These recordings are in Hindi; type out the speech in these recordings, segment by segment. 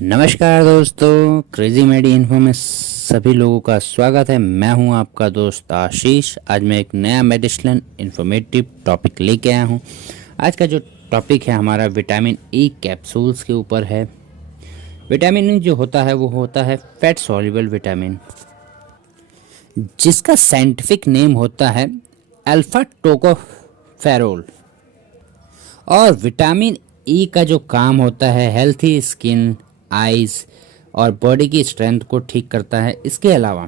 नमस्कार दोस्तों, क्रेजी मेडी इन्फो में सभी लोगों का स्वागत है। मैं हूं आपका दोस्त आशीष। आज मैं एक नया मेडिसिनल इन्फॉर्मेटिव टॉपिक लेके आया हूं। आज का जो टॉपिक है हमारा विटामिन ई कैप्सूल्स के ऊपर है। विटामिन ई जो होता है वो होता है फैट सॉल्युबल विटामिन, जिसका साइंटिफिक नेम होता है अल्फा टोकोफेरोल। और विटामिन ई का जो काम होता है हेल्थी स्किन, आइज़ और बॉडी की स्ट्रेंथ को ठीक करता है। इसके अलावा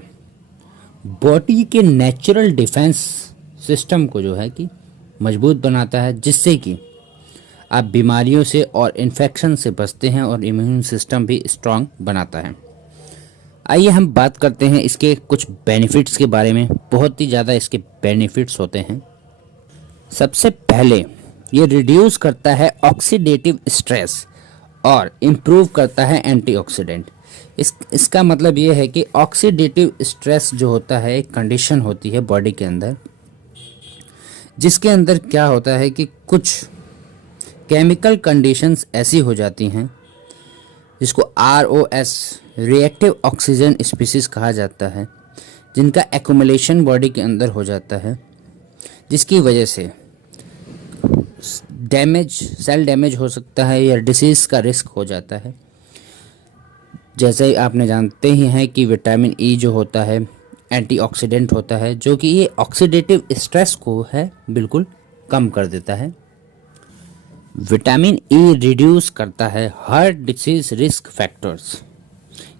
बॉडी के नेचुरल डिफेंस सिस्टम को जो है कि मजबूत बनाता है, जिससे कि आप बीमारियों से और इन्फेक्शन से बचते हैं और इम्यून सिस्टम भी स्ट्रांग बनाता है। आइए हम बात करते हैं इसके कुछ बेनिफिट्स के बारे में। बहुत ही ज़्यादा इसके बेनिफिट्स होते हैं। सबसे पहले ये रिड्यूस करता है ऑक्सीडेटिव स्ट्रेस और इम्प्रूव करता है एंटीऑक्सीडेंट। इसका मतलब ये है कि ऑक्सीडेटिव स्ट्रेस जो होता है एक कंडीशन होती है बॉडी के अंदर, जिसके अंदर क्या होता है कि कुछ केमिकल कंडीशंस ऐसी हो जाती हैं जिसको ROS रिएक्टिव ऑक्सीजन स्पीसीज कहा जाता है, जिनका एक्युमुलेशन बॉडी के अंदर हो जाता है, जिसकी वजह से सेल डैमेज हो सकता है या डिसीज़ का रिस्क हो जाता है। जैसे ही आपने जानते ही हैं कि विटामिन ई जो होता है एंटीऑक्सीडेंट होता है, जो कि ये ऑक्सीडेटिव स्ट्रेस को है बिल्कुल कम कर देता है। विटामिन ई रिड्यूस करता है हार्ट डिसीज रिस्क फैक्टर्स,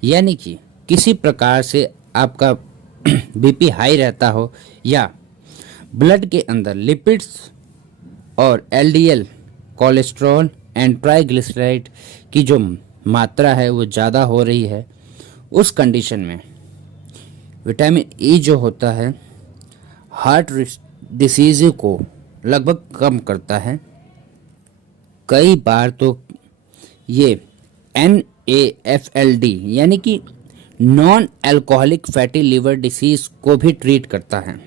यानी कि किसी प्रकार से आपका बीपी हाई रहता हो या ब्लड के अंदर लिपिड्स और LDL कोलेस्ट्रॉल एंड ट्राइग्लिसराइड की जो मात्रा है वो ज़्यादा हो रही है, उस कंडीशन में विटामिन ई जो होता है हार्ट डिसीज़ को लगभग कम करता है। कई बार तो ये NAFLD यानी कि non alcoholic fatty liver disease को भी ट्रीट करता है।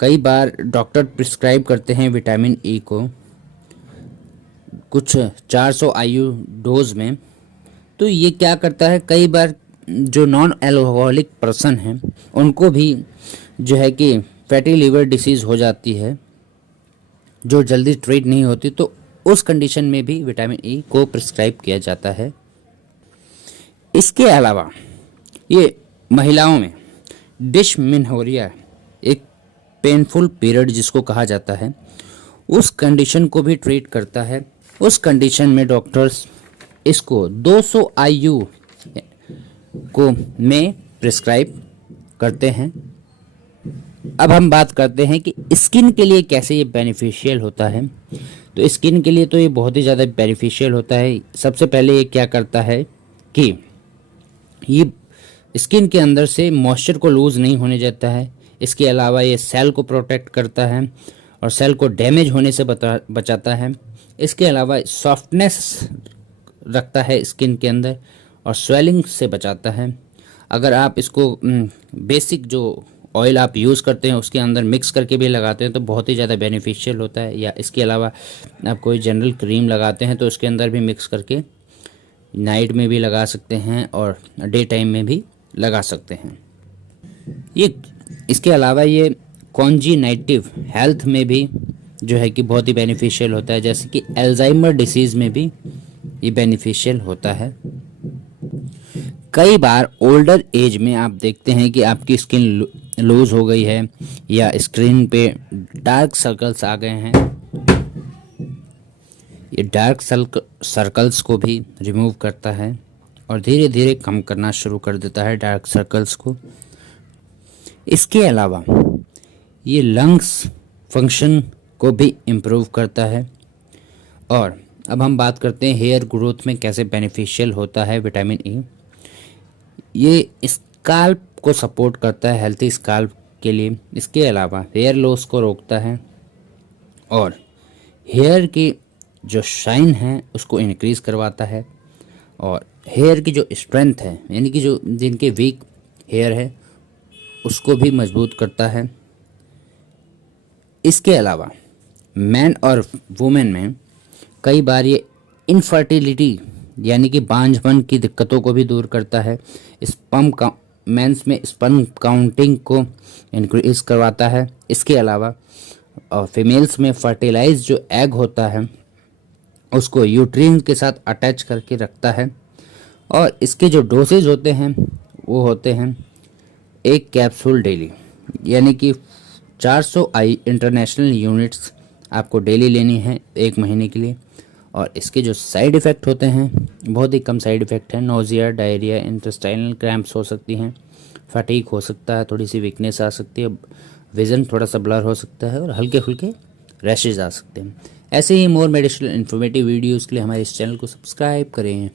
कई बार डॉक्टर प्रिस्क्राइब करते हैं विटामिन ई को कुछ 400 IU डोज में। तो ये क्या करता है, कई बार जो नॉन अल्कोहलिक पर्सन हैं उनको भी जो है कि फैटी लिवर डिसीज़ हो जाती है जो जल्दी ट्रीट नहीं होती, तो उस कंडीशन में भी विटामिन ई को प्रिस्क्राइब किया जाता है। इसके अलावा ये महिलाओं में डिस्मेनोरिया, एक पेनफुल पीरियड जिसको कहा जाता है, उस कंडीशन को भी ट्रीट करता है। उस कंडीशन में डॉक्टर्स इसको 200 IU को में प्रिस्क्राइब करते हैं। अब हम बात करते हैं कि स्किन के लिए कैसे ये बेनिफिशियल होता है। तो स्किन के लिए तो ये बहुत ही ज़्यादा बेनिफिशियल होता है। सबसे पहले ये क्या करता है कि ये स्किन के अंदर से मॉइस्चर को लूज़ नहीं होने देता है। इसके अलावा ये सेल को प्रोटेक्ट करता है और सेल को डैमेज होने से बचाता है। इसके अलावा सॉफ्टनेस रखता है स्किन के अंदर और स्वेलिंग से बचाता है। अगर आप इसको बेसिक जो ऑयल आप यूज़ करते हैं उसके अंदर मिक्स करके भी लगाते हैं तो बहुत ही ज़्यादा बेनिफिशियल होता है। या इसके अलावा आप कोई जनरल क्रीम लगाते हैं तो उसके अंदर भी मिक्स करके नाइट में भी लगा सकते हैं और डे टाइम में भी लगा सकते हैं। ये इसके अलावा ये कॉन्जिनाइटिव हेल्थ में भी जो है कि बहुत ही बेनिफिशियल होता है, जैसे कि अल्जाइमर डिसीज़ में भी ये बेनिफिशियल होता है। कई बार ओल्डर एज में आप देखते हैं कि आपकी स्किन लूज हो गई है या स्किन पे डार्क सर्कल्स आ गए हैं। ये डार्क सर्कल्स को भी रिमूव करता है और धीरे धीरे कम करना शुरू कर देता है डार्क सर्कल्स को। इसके अलावा ये लंग्स फंक्शन को भी इम्प्रूव करता है। और अब हम बात करते हैं हेयर ग्रोथ में कैसे बेनिफिशियल होता है विटामिन ई। ये स्काल्प को सपोर्ट करता है, हेल्थी स्काल्प के लिए। इसके अलावा हेयर लॉस को रोकता है और हेयर की जो शाइन है उसको इंक्रीज़ करवाता है और हेयर की जो स्ट्रेंथ है, यानी कि जो जिनके वीक हेयर है उसको भी मजबूत करता है। इसके अलावा मैन और वुमेन में कई बार ये इनफर्टिलिटी यानी कि बांझपन की दिक्कतों को भी दूर करता है। स्पर्म का मेंस में स्पर्म काउंटिंग को इंक्रीज करवाता है। इसके अलावा फीमेल्स में फर्टिलाइज जो एग होता है उसको यूट्रिन के साथ अटैच करके रखता है। और इसके जो डोसेज होते हैं वो होते हैं 1 कैप्सूल डेली, यानी कि 400 आई इंटरनेशनल यूनिट्स आपको डेली लेनी है 1 महीने के लिए। और इसके जो साइड इफ़ेक्ट होते हैं बहुत ही कम साइड इफ़ेक्ट है। नोजिया, डायरिया, इंटेस्टाइनल क्रैम्प्स हो सकती हैं, फटीग हो सकता है, थोड़ी सी वीकनेस आ सकती है, विज़न थोड़ा सा ब्लर हो सकता है और हल्के फुल्के रैशेज आ सकते हैं। ऐसे ही मोर मेडिसिनल इन्फॉर्मेटिव वीडियोज़ के लिए हमारे इस चैनल को सब्सक्राइब करें।